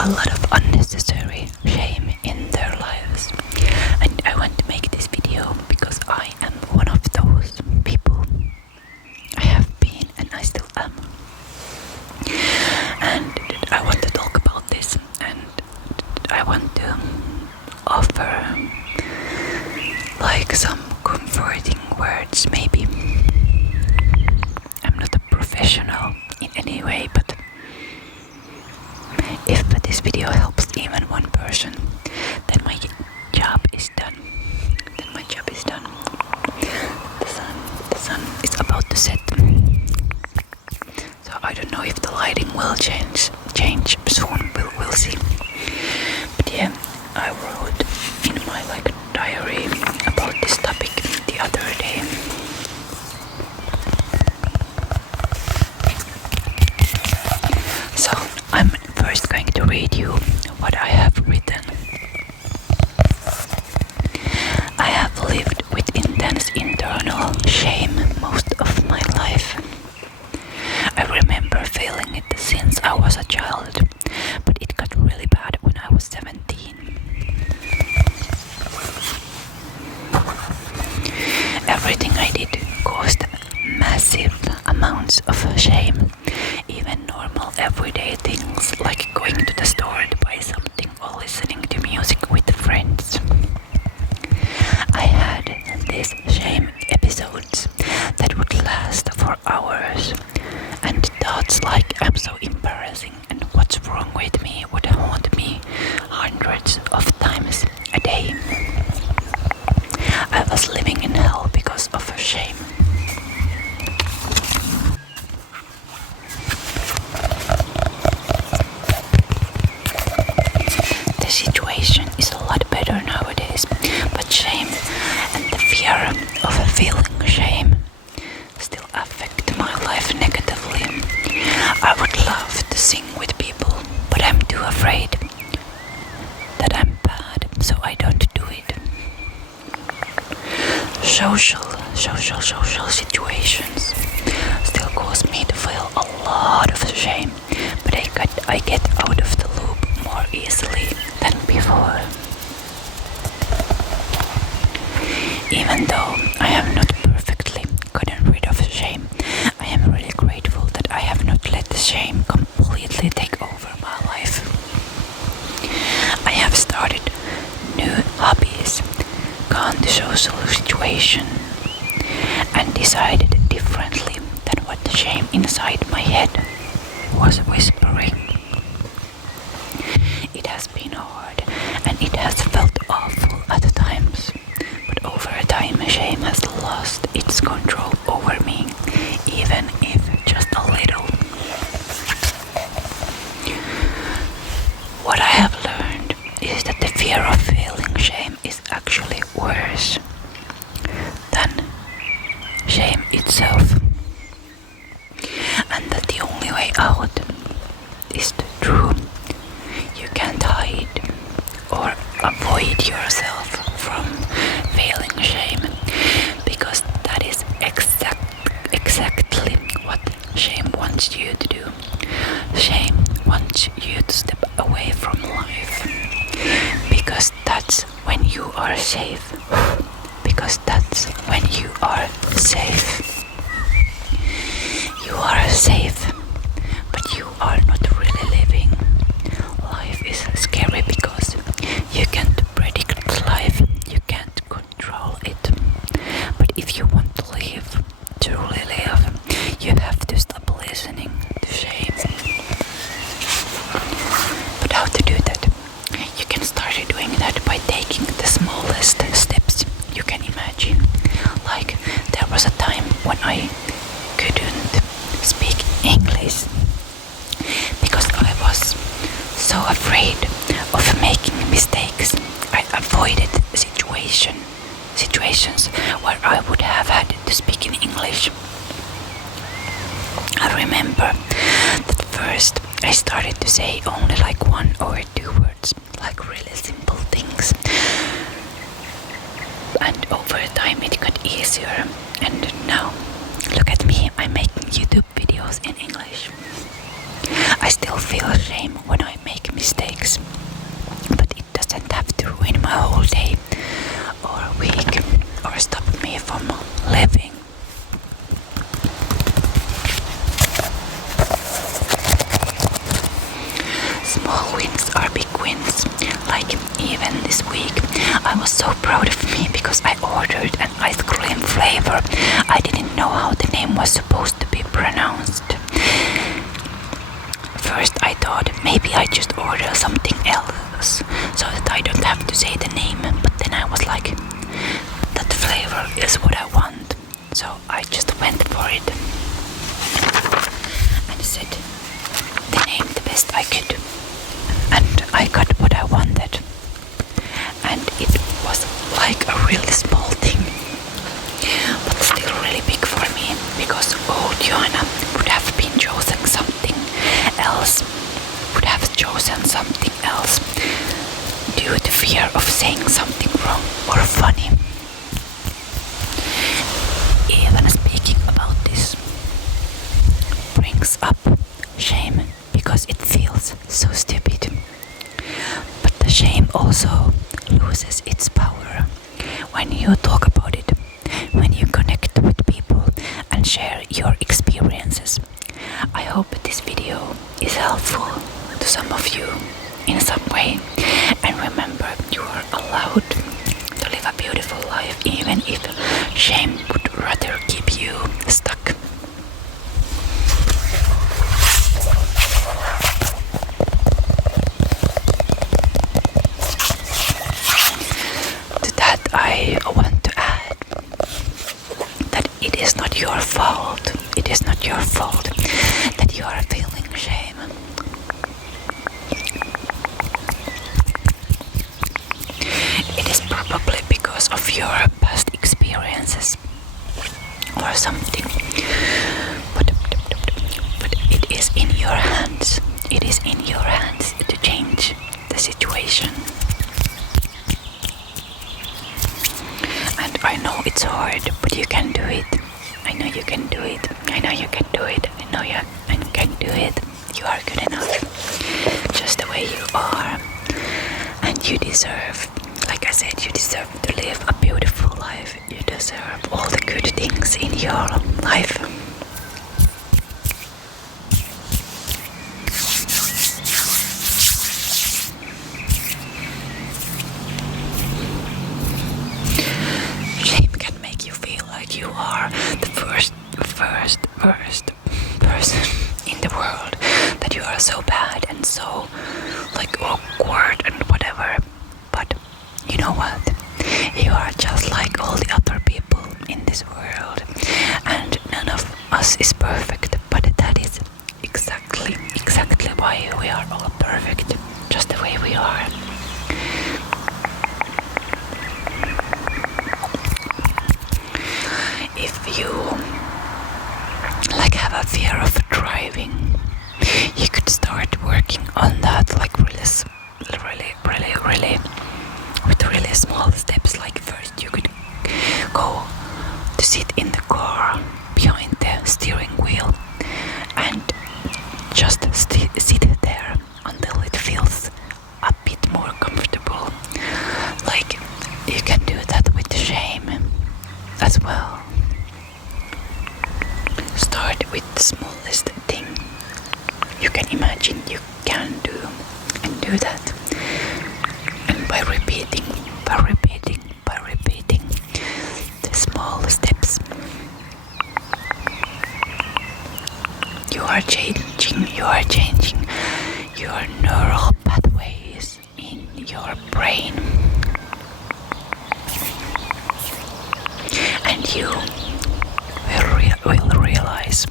a lot of unnecessary shame in their lives. And I want to make this video because I am one of those people. I have been and I still am. And I want to talk about this, and I want to offer like some comforting words maybe. I'm not a professional in any way, but if this video helps even one person, then my job is done. The sun is about to set. So I don't know if the lighting will change soon. We'll see. But yeah, I wrote in my diary about this topic the other day. So I'm first going to read you what I have written. I have lived with intense internal shame most of my life. I remember feeling it since I was a child, but it got really bad when I was 17. Everything I did caused massive amounts of shame. Even normal everyday things like going to the store to buy something or listening to music with friends. I had these shame episodes that would last for hours, and thoughts like I'm so embarrassing and what's wrong with me would haunt me hundreds of times a day. I was living in hell because of shame. The situation is a lot better nowadays, but shame and the fear of feeling shame still affect my life negatively. I would love to sing with people, but I'm too afraid that I'm bad, so I don't do it. Social situations still cause me to feel a lot of shame, but I get out of the loop more easily than before. Even though I have not perfectly gotten rid of shame, I am really grateful that I have not let the shame completely take over my life. I have started new hobbies, gone to social situation, and decided differently than what the shame inside my head was whispering. It has been hard and it has felt awful at times, but over time shame has lost its control over me, even if just a little. What I have learned is that the fear of feeling shame is actually worse than shame itself, and that the only way out is true. You can't hide or avoid yourself from feeling shame, because that is exactly what shame wants you to do. Shame wants you to step away from life, because that's when you are safe. Because that's when you are safe. You are safe, but you are not really living. Life is scary because you can't predict life, you can't control it. But if you want to live, truly live, you have to stop listening to shame. But how to do that? You can start doing that by taking the smallest steps you can imagine. Like, there was a time when I couldn't speak English because I was so afraid of making mistakes. I avoided situations where I would have had to speak in English. I remember that first I started to say only like 1 or 2 words, like really simple things. And over time it got easier, and now look at me, I'm making YouTube videos in English. I I still feel shame when I make mistakes, but it doesn't have to ruin my whole day or week or stop me from living. Small wins are big wins. Like even this week, I was so proud of me because I ordered an ice cream flavor. I didn't know how the name was supposed to be pronounced. First I thought maybe I just order something else so that I don't have to say the name, but then I was like, that flavor is what I want, so I just went for it and said the name the best I could, and I got what I wanted, and it was like a really small thing, but still really big for me, because old Joanna would have been chosen something else, due to fear of saying something wrong or funny. Even speaking about this brings up shame because it feels so stupid. But the shame also loses its power when you talk about it, when you connect with people and share your experiences. I hope this video is helpful to some of you in some way, and remember, you are allowed to live a beautiful life even if shame would rather keep you stuck. To that I want to add that it is not your fault. It is not your fault that you are feeling shame. It is probably because of your past experiences or something. But it is in your hands. It is in your hands to change the situation. And I know it's hard, but you can do it. I know you can do it. I know you can do it. I know you can do it. You are good enough, just the way you are. And you deserve, like I said, you deserve to live a beautiful life. You deserve all the good things in your life. Shame can make you feel like you are the worst person in the world, that you are so bad and so like awkward and whatever. But you know what? You are just like all the other people in this world, and none of us is perfect, but that is exactly why we are all perfect, just the way we are. If you like have a fear of driving, you could start working on that, like really with really small steps. Like first you could go to sit in the car behind the steering wheel and just sit there until it feels a bit more comfortable. Like you can do that with shame as well. Start with the smallest thing you can imagine you can do, and do that. And by repeating the small steps, you are changing your neural pathways in your brain, and you will realize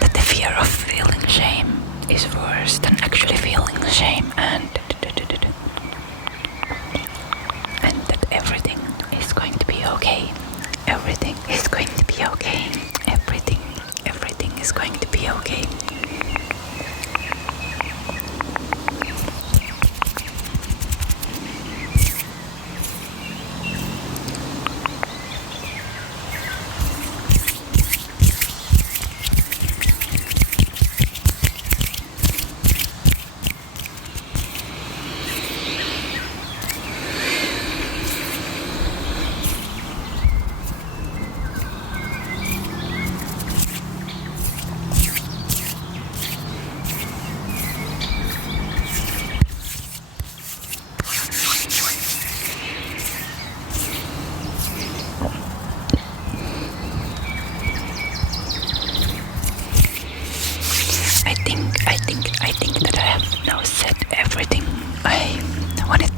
that the fear of feeling shame is worse than actually feeling shame, and that everything is going to be okay. Everything is going to be okay. Everything is going to be okay.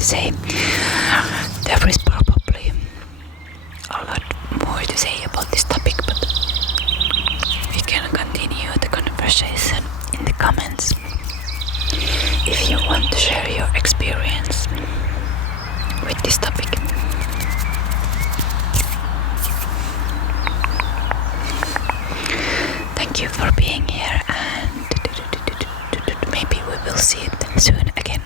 to say. There is probably a lot more to say about this topic, but we can continue the conversation in the comments if you want to share your experience with this topic. Thank you for being here, and maybe we will see it soon again.